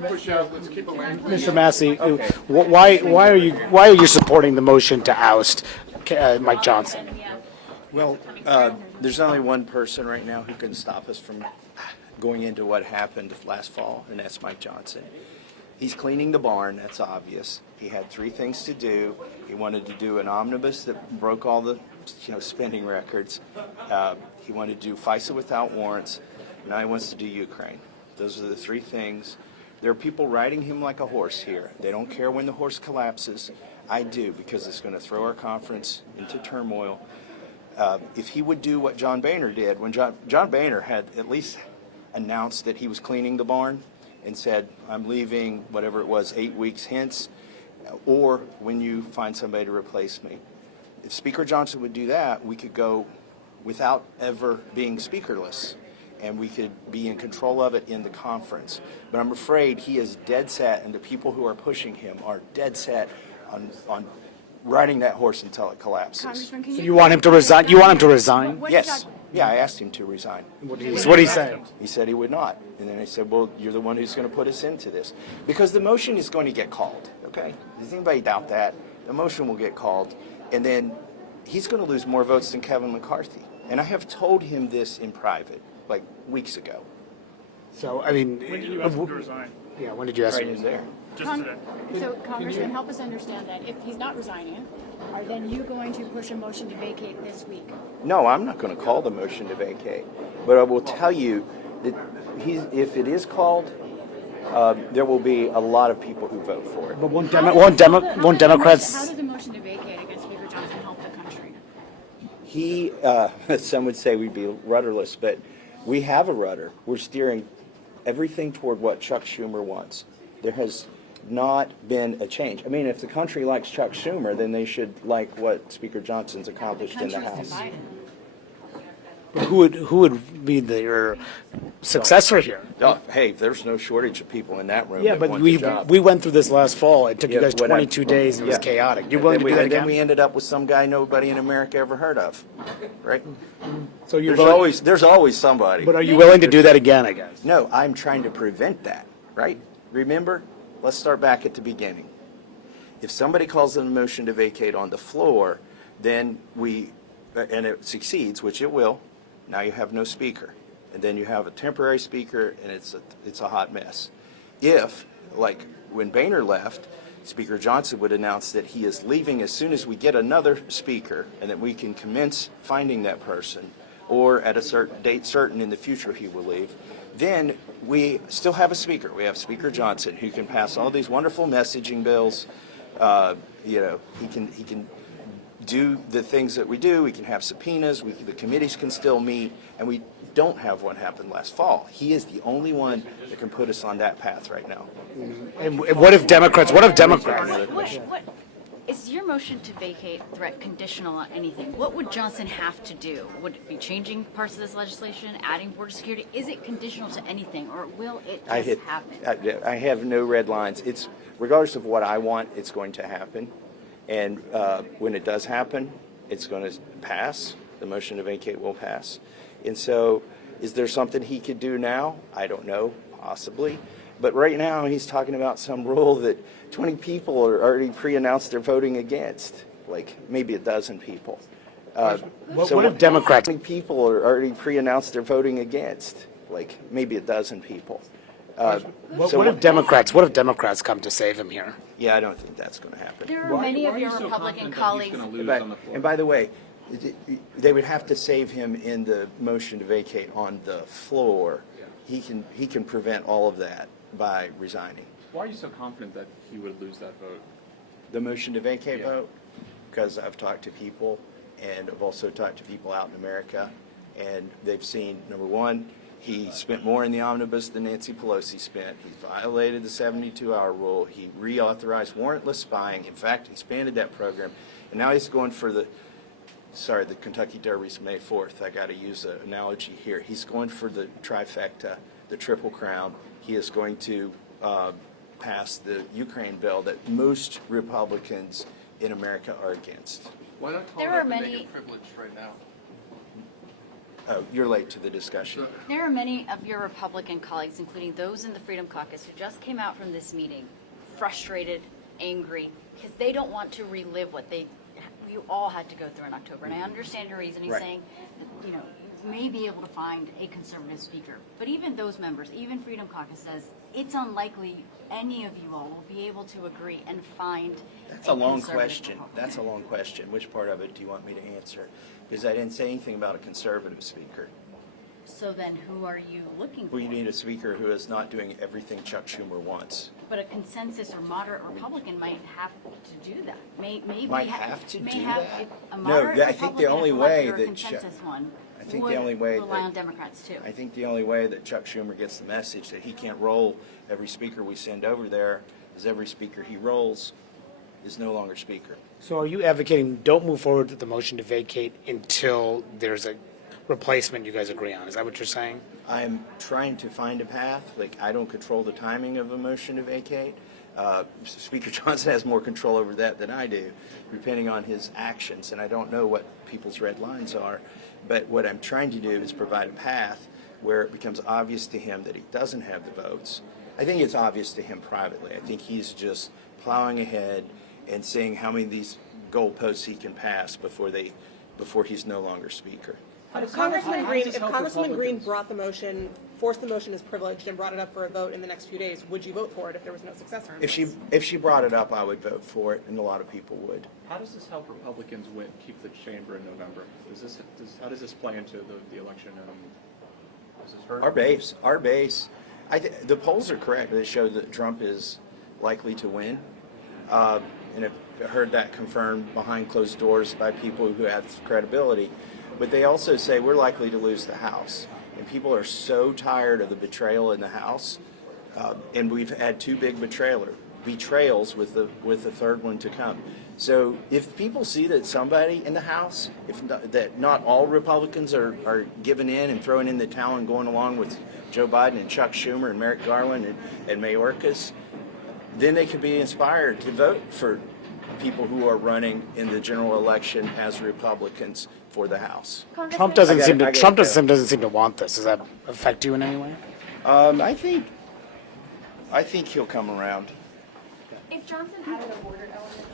push out. Let's keep it landing. Mr. Massie, why are you supporting the motion to oust Mike Johnson? Well, there's only one person right now who can stop us from going into what happened last fall, and that's Mike Johnson. He's cleaning the barn, that's obvious. He had three things to do. He wanted to do an omnibus that broke all the spending records. He wanted to do FISA without warrants. Now he wants to do Ukraine. Those are the three things. There are people riding him like a horse here. They don't care when the horse collapses. I do, because it's going to throw our conference into turmoil. If he would do what John Boehner did, when John Boehner had at least announced that he was cleaning the barn and said, I'm leaving, whatever it was, 8 weeks hence, or when you find somebody to replace me. If Speaker Johnson would do that, we could go without ever being speakerless, and we could be in control of it in the conference. But I'm afraid he is dead set, and the people who are pushing him are dead set on riding that horse until it collapses. Congressman, can So you want him to resign? You want him to resign? Yes. Yeah, I asked him to resign. What did he say? He said he would not. And then I said, well, you're the one who's going to put us into this. Because the motion is going to get called, okay? Does anybody doubt that? The motion will get called. And then he's going to lose more votes than Kevin McCarthy. And I have told him this in private, like weeks ago. So, I mean... When did you ask him to resign? Yeah, when did you ask Right him? in there. Just today. So, Congressman, help us understand that. If he's not resigning, are then you going to push a motion to vacate this week? No, I'm not going to call the motion to vacate. But I will tell you that if it is called, there will be a lot of people who vote for it. But won't How does Democrats... a motion to vacate against Speaker Johnson help the country? He, some would say we'd be rudderless, but we have a rudder. We're steering everything toward what Chuck Schumer wants. There has not been a change. I mean, if the country likes Chuck Schumer, then they should like what Speaker Johnson's accomplished in the House. Who would be your successor here? Oh, hey, there's no shortage of people in that room. Yeah, that but want the job. we went through this last fall. It took you Yeah, guys when 22 days and it was yeah. chaotic. You willing to do that And then again? we ended up with some guy nobody in America ever heard of, right? So you're There's always somebody. But are you willing to do that again, I guess? No, I'm trying to prevent that, right? Remember, let's start back at the beginning. If somebody calls in a motion to vacate on the floor, then and it succeeds, which it will, now you have no speaker. And then you have a temporary speaker, and it's a hot mess. If, like when Boehner left, Speaker Johnson would announce that he is leaving as soon as we get another speaker, and that we can commence finding that person, or at a certain date certain in the future he will leave, then we still have a speaker. We have Speaker Johnson, who can pass all these wonderful messaging bills. He can do the things that we do. We can have subpoenas. The committees can still meet, and we don't have what happened last fall. He is the only one that can put us on that path right now. And what if Democrats? What What is your motion to vacate threat conditional on anything? What would Johnson have to do? Would it be changing parts of this legislation, adding border security? Is it conditional to anything, or will it just happen? I have no red lines. It's regardless of what I want, it's going to happen. And when it does happen, it's going to pass. The motion to vacate will pass. And so is there something he could do now? I don't know, possibly. But right now he's talking about some rule that 20 people are already pre-announced they're voting against, like maybe a dozen people. what if Democrats? 20 people are already pre-announced they're voting against, like maybe a dozen people. What if Democrats come to save him here? Yeah, I don't think that's going to happen. There are many of your Republican colleagues. And by the way, they would have to save him in the motion to vacate on the floor. He can prevent all of that by resigning. Why are you so confident that he would lose that vote? The motion to vacate vote? Because I've talked to people, and I've also talked to people out in America, and they've seen, number one, he spent more in the omnibus than Nancy Pelosi spent. He violated the 72-hour rule. He reauthorized warrantless spying. In fact, expanded that program. And now he's going for the Kentucky Derby's May 4th. I got to use an analogy here. He's going for the trifecta, the Triple Crown. He is going to pass the Ukraine bill that most Republicans in America are against. Why not call There that are the many- negative privilege right now? Oh, you're late to the discussion. There are many of your Republican colleagues, including those in the Freedom Caucus, who just came out from this meeting frustrated, angry, because they don't want to relive what you all had to go through in October. And I understand your reasoning, Right. saying that, you may be able to find a conservative speaker. But even those members, even Freedom Caucus says, it's unlikely any of you all will be able to agree and find That's a long conservative question. Republican. That's a long question. Which part of it do you want me to answer? Because I didn't say anything about a conservative speaker. So then who are you looking for? We need a speaker who is not doing everything Chuck Schumer wants. But a consensus or moderate Republican might have to do that. Maybe Might have to may do have that? A No, moderate I think the Republican, only if way elected, or a that consensus one I think would the only way rely that- on Democrats too. I think the only way that Chuck Schumer gets the message that he can't roll every speaker we send over there is every speaker he rolls is no longer speaker. So are you advocating don't move forward with the motion to vacate until there's a replacement you guys agree on? Is that what you're saying? I'm trying to find a path. Like, I don't control the timing of a motion to vacate. Speaker Johnson has more control over that than I do, depending on his actions. And I don't know what people's red lines are. But what I'm trying to do is provide a path where it becomes obvious to him that he doesn't have the votes. I think it's obvious to him privately. I think he's just plowing ahead and seeing how many of these goalposts he can pass before he's no longer speaker. If Congressman Green brought the motion, forced the motion as privileged, and brought it up for a vote in the next few days, would you vote for it if there was no successor? in place? If she brought it up, I would vote for it, and a lot of people would. How does this help Republicans keep the chamber in November? How does this play into the election? Does this hurt? Our base. The polls are correct. They show that Trump is likely to win, and I've heard that confirmed behind closed doors by people who have credibility. But they also say we're likely to lose the House, and people are so tired of the betrayal in the House, and we've had two big betrayals with the third one to come. So if people see that somebody in the House, that not all Republicans are giving in and throwing in the towel and going along with Joe Biden and Chuck Schumer and Merrick Garland and Mayorkas, then they could be inspired to vote for people who are running in the general election as Republicans for the House. Trump doesn't seem I to gotta go. doesn't seem to want this. Does that affect you in any way? I think he'll come around. If Johnson added a border element